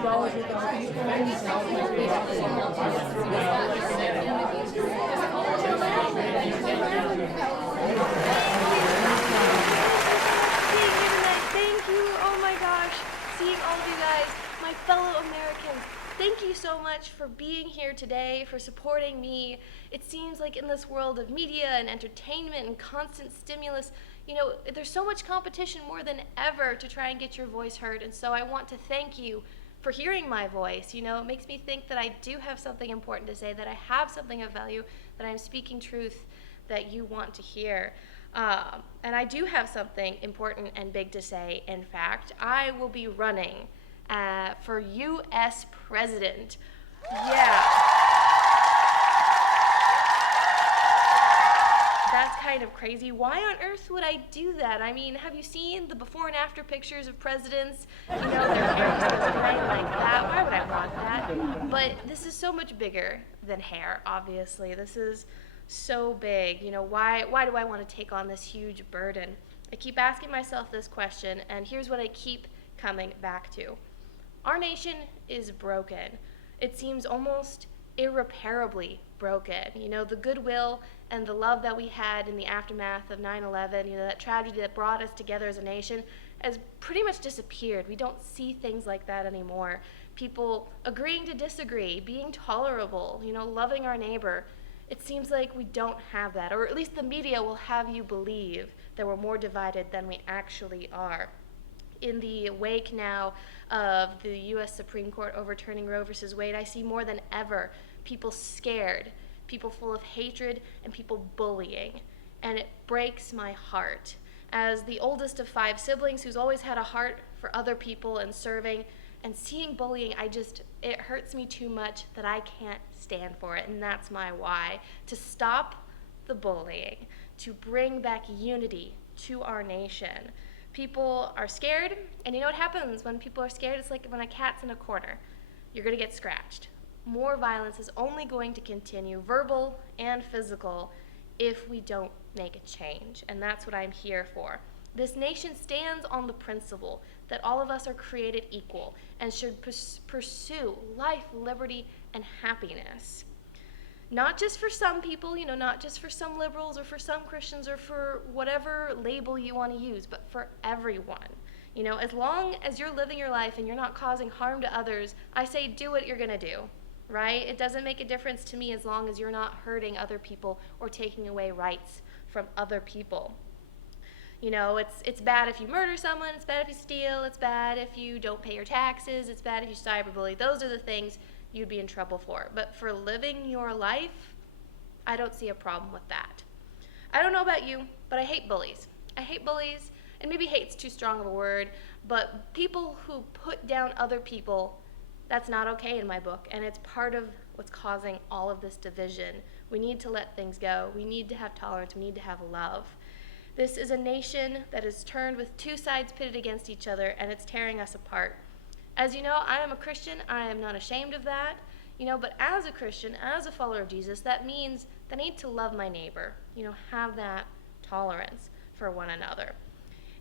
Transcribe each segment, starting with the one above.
Thank you. Oh my gosh. Seeing all of you guys, my fellow Americans, thank you so much for being here today, for supporting me. It seems like in this world of media and entertainment and constant stimulus, there's so much competition more than ever to try and get your voice heard. And so I want to thank you for hearing my voice. It makes me think that I do have something important to say, that I have something of value, that I'm speaking truth that you want to hear. And I do have something important and big to say. In fact, I will be running for U.S. President. Yeah. That's kind of crazy. Why on earth would I do that? I mean, have you seen the before and after pictures of presidents? Their hair is gray like that. Why would I want that? But this is so much bigger than hair, obviously. This is so big. Why do I want to take on this huge burden? I keep asking myself this question, and here's what I keep coming back to. Our nation is broken. It seems almost irreparably broken. The goodwill and the love that we had in the aftermath of 9/11, that tragedy that brought us together as a nation has pretty much disappeared. We don't see things like that anymore. People agreeing to disagree, being tolerable, loving our neighbor. It seems like we don't have that, or at least the media will have you believe that we're more divided than we actually are. In the wake now of the U.S. Supreme Court overturning Roe v. Wade, I see more than ever people scared, people full of hatred, and people bullying. And it breaks my heart. As the oldest of 5 siblings who's always had a heart for other people and serving, and seeing bullying, it hurts me too much that I can't stand for it. And that's my why. To stop the bullying, to bring back unity to our nation. People are scared, and you know what happens when people are scared? It's like when a cat's in a corner. You're going to get scratched. More violence is only going to continue, verbal and physical, if we don't make a change. And that's what I'm here for. This nation stands on the principle that all of us are created equal and should pursue life, liberty, and happiness. Not just for some people, not just for some liberals or for some Christians or for whatever label you want to use, but for everyone. As long as you're living your life and you're not causing harm to others, I say do what you're going to do, right? It doesn't make a difference to me as long as you're not hurting other people or taking away rights from other people. It's bad if you murder someone, it's bad if you steal, it's bad if you don't pay your taxes, it's bad if you cyberbully. Those are the things you'd be in trouble for. But for living your life, I don't see a problem with that. I don't know about you, but I hate bullies. I hate bullies, and maybe hate's too strong of a word, but people who put down other people, that's not okay in my book, and it's part of what's causing all of this division. We need to let things go. We need to have tolerance. We need to have love. This is a nation that is turned with 2 sides pitted against each other, and it's tearing us apart. As you know, I am a Christian. I am not ashamed of that. But as a Christian, as a follower of Jesus, that means that I need to love my neighbor, have that tolerance for one another.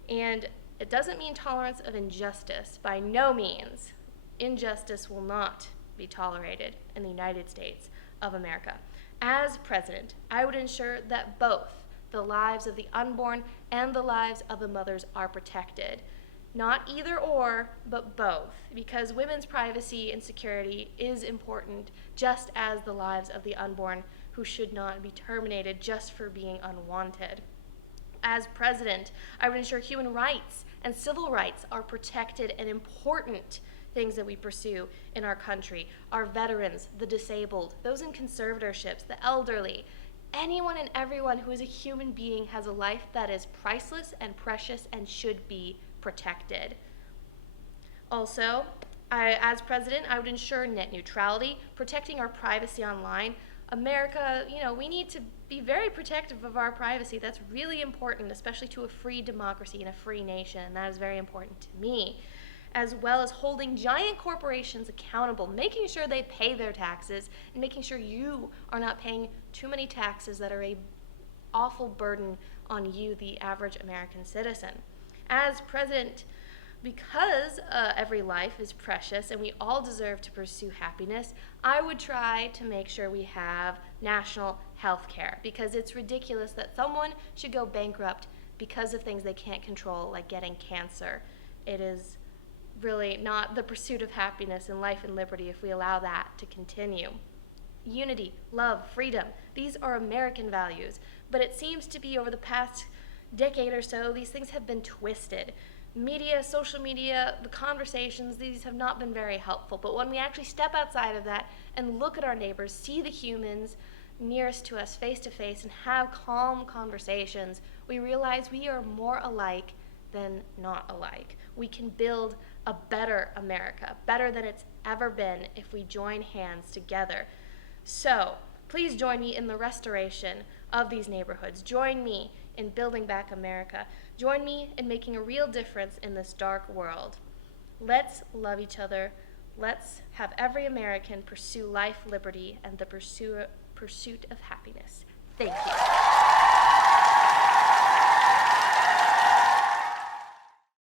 And it doesn't mean tolerance of injustice. By no means. Injustice will not be tolerated in the United States of America. As president, I would ensure that both the lives of the unborn and the lives of the mothers are protected. Not either or, but both, because women's privacy and security is important, just as the lives of the unborn, who should not be terminated just for being unwanted. As president, I would ensure human rights and civil rights are protected and important things that we pursue in our country. Our veterans, the disabled, those in conservatorships, the elderly, anyone and everyone who is a human being has a life that is priceless and precious and should be protected. Also, as president, I would ensure net neutrality, protecting our privacy online. America, we need to be very protective of our privacy. That's really important, especially to a free democracy and a free nation, and that is very important to me. As well as holding giant corporations accountable, making sure they pay their taxes, and making sure you are not paying too many taxes that are an awful burden on you, the average American citizen. As president, Because every life is precious and we all deserve to pursue happiness, I would try to make sure we have national health care, because it's ridiculous that someone should go bankrupt because of things they can't control, like getting cancer. It is really not the pursuit of happiness and life and liberty if we allow that to continue. Unity, love, freedom, these are American values, but it seems to be over the past decade or so, these things have been twisted. Media, social media, the conversations, these have not been very helpful. But when we actually step outside of that and look at our neighbors, see the humans nearest to us face to face, and have calm conversations, we realize we are more alike than not alike. We can build a better America, better than it's ever been if we join hands together. So, please join me in the restoration of these neighborhoods. Join me in building back America. Join me in making a real difference in this dark world. Let's love each other. Let's have every American pursue life, liberty, and the pursuit of happiness. Thank you.